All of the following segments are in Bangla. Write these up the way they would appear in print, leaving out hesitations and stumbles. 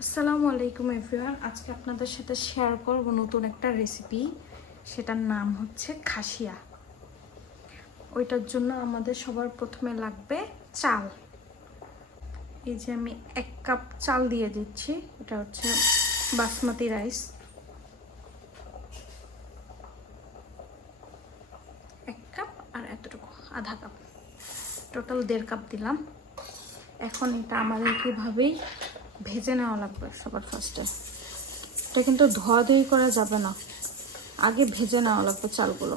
আসসালামু আলাইকুম এভরিওয়ান। আজকে আপনাদের সাথে শেয়ার করব নতুন একটা রেসিপি। সেটার নাম হচ্ছে খাসিয়া। ওইটার জন্য আমাদের সবার প্রথমে লাগবে চাল। এই যে আমি 1 কাপ চাল দিয়ে দিচ্ছি। এটা হচ্ছে বাসমতি রাইস। 1 কাপ আর এতটুকু আধা কাপ, টোটাল 1.5 কাপ দিলাম। এখন এটা আমাদের কিভাবেই ভেজে নেওয়া লাগবে। সবার ফার্স্টে এটা কিন্তু ধোয়াধুয়ি করা যাবে না, আগে ভেজে নেওয়া লাগবে চালগুলো।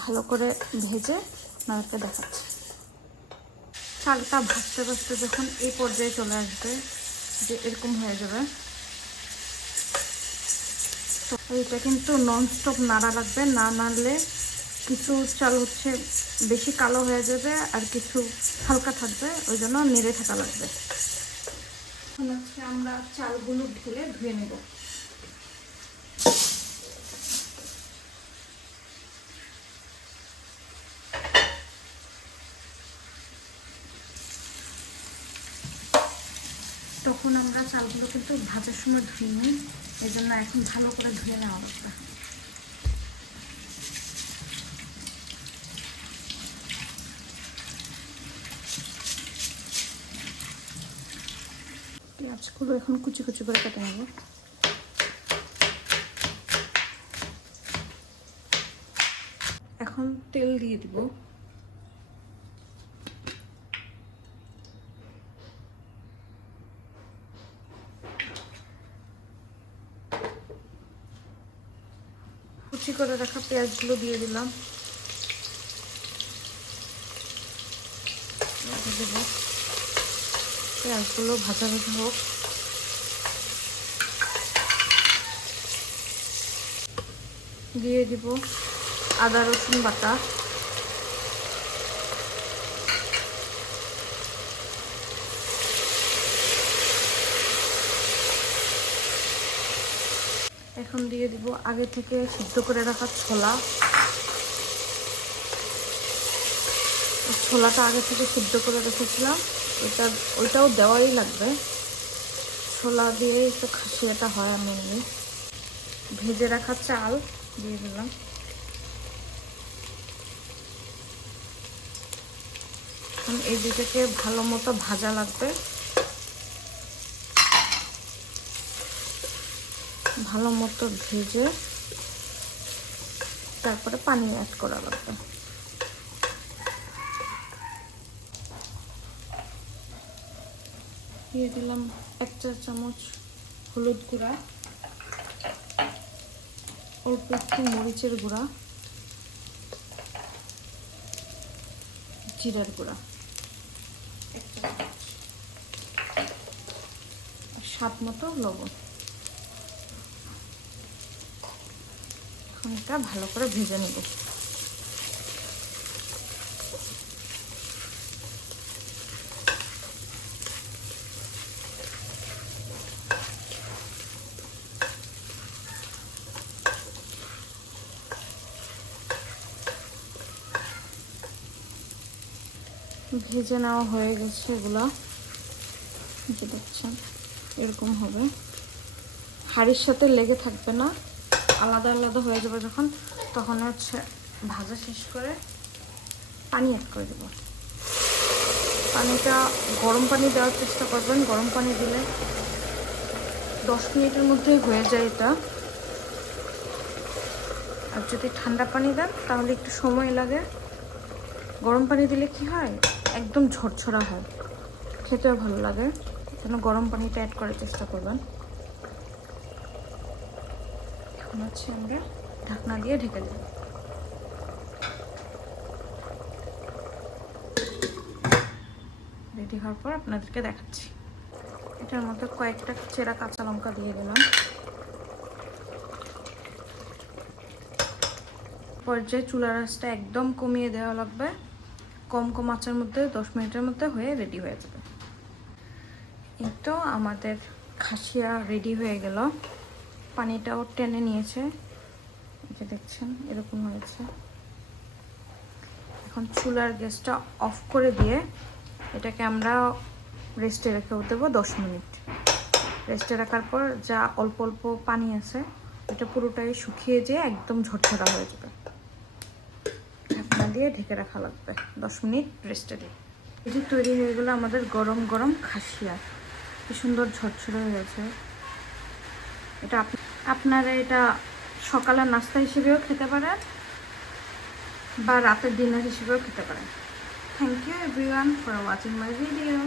ভালো করে ভেজে আপনাদেরকে দেখাচ্ছি। চালটা ভাজতে ভাজতে যখন এই পর্যায়ে চলে আসবে, যে এরকম হয়ে যাবে, তো এটা কিন্তু ননস্টপ নাড়া লাগবে। না নাড়লে কিছু চাল হচ্ছে বেশি কালো হয়ে যাবে আর কিছু হালকা থাকবে, ওই জন্য নেড়ে থাকা লাগবে। এখন হচ্ছে আমরা চালগুলো ঢেলে ধুয়ে নেব। তখন আমরা চালগুলো কিন্তু ভাজার সময় ধুয়ে নিই, এই জন্য এখন ভালো করে ধুয়ে নেওয়া লাগবে। পেঁয়াজগুলো এখন কুচি কুচি করে কেটে নেব। এখন তেল দিয়ে দিব। কুচি করে রাখা পেঁয়াজগুলো দিয়ে দিলাম। দেব পেঁয়াজগুলো ভাজা ভাজা হোক। দিয়ে দিব আদা রসুন বাটা। এখন দিয়ে দিব আগে থেকে সিদ্ধ করে রাখা ছোলা। ছোলাটা আগে থেকে সিদ্ধ করে রেখেছিলাম, ওইটাও দেওয়াই লাগবে। ছোলা দিয়ে একটু খাসিয়াটা হয়। আমি ভেজে রাখা চাল দিয়ে দিলাম। এখন এই দুটোকে ভালো মতো ভাজা লাগবে। ভালো মতো ভেজে তারপরে পানি অ্যাড করা লাগবে। দিয়ে দিলাম 1 চা চামচ হলুদ গুঁড়া, অল্প একটু মরিচের গুঁড়া, জিরার গুঁড়া 1 চামচ, আর স্বাদ মতো লবণ। এখন এটা ভালো করে ভেজে নেব। ভেজে নেওয়া হয়ে গেছে এগুলা, যে দেখছেন এরকম হবে। হাঁড়ির সাথে লেগে থাকবে না, আলাদা আলাদা হয়ে যাবে যখন, তখন হচ্ছে ভাজা শেষ করে পানি অ্যাড করে দেব। পানিটা গরম পানি দেওয়ার চেষ্টা করবেন। গরম পানি দিলে 10 মিনিটের মধ্যেই হয়ে যায় এটা। আর যদি ঠান্ডা পানি দেন তাহলে একটু সময় লাগে। গরম পানি দিলে কি হয়, একদম ঝরঝরা হয়, খেতেও ভালো লাগে। যেন গরম পানিটা অ্যাড করার চেষ্টা করবেন। এখন হচ্ছে আমরা ঢাকনা দিয়ে ঢেকে দেব। রেডি হওয়ার পর আপনাদেরকে দেখাচ্ছি। এটার মধ্যে কয়েকটা চেরা কাঁচা লঙ্কা দিয়ে দিলাম। পর্যায়ে চুলার আঁচটা একদম কমিয়ে দেওয়া লাগবে। কম কম আঁচের মধ্যে 10 মিনিটের মধ্যে হয়ে রেডি হয়ে যাবে। এই তো আমাদের খাসিয়া রেডি হয়ে গেল। পানিটাও টেনে নিয়েছে, যে দেখছেন এরকম হয়েছে। এখন চুলার গ্যাসটা অফ করে দিয়ে এটাকে আমরা রেস্টে রেখেও দেবো 10 মিনিট। রেস্টে রাখার পর যা অল্প অল্প পানি আছে এটা পুরোটাই শুকিয়ে যেয়ে একদম ঝরঝরা হয়ে যাবে। ঢাকনা দিয়ে ঢেকে রাখা লাগবে 10 মিনিট রেস্টে দিয়ে। এই যে তৈরি হয়ে গেলো আমাদের গরম গরম খাসিয়া, কি সুন্দর ঝরঝরে হয়েছে। এটা আপনারা এটা সকালের নাস্তা হিসেবেও খেতে পারেন বা রাতের ডিনার হিসেবেও খেতে পারেন। Thank you everyone for watching my video.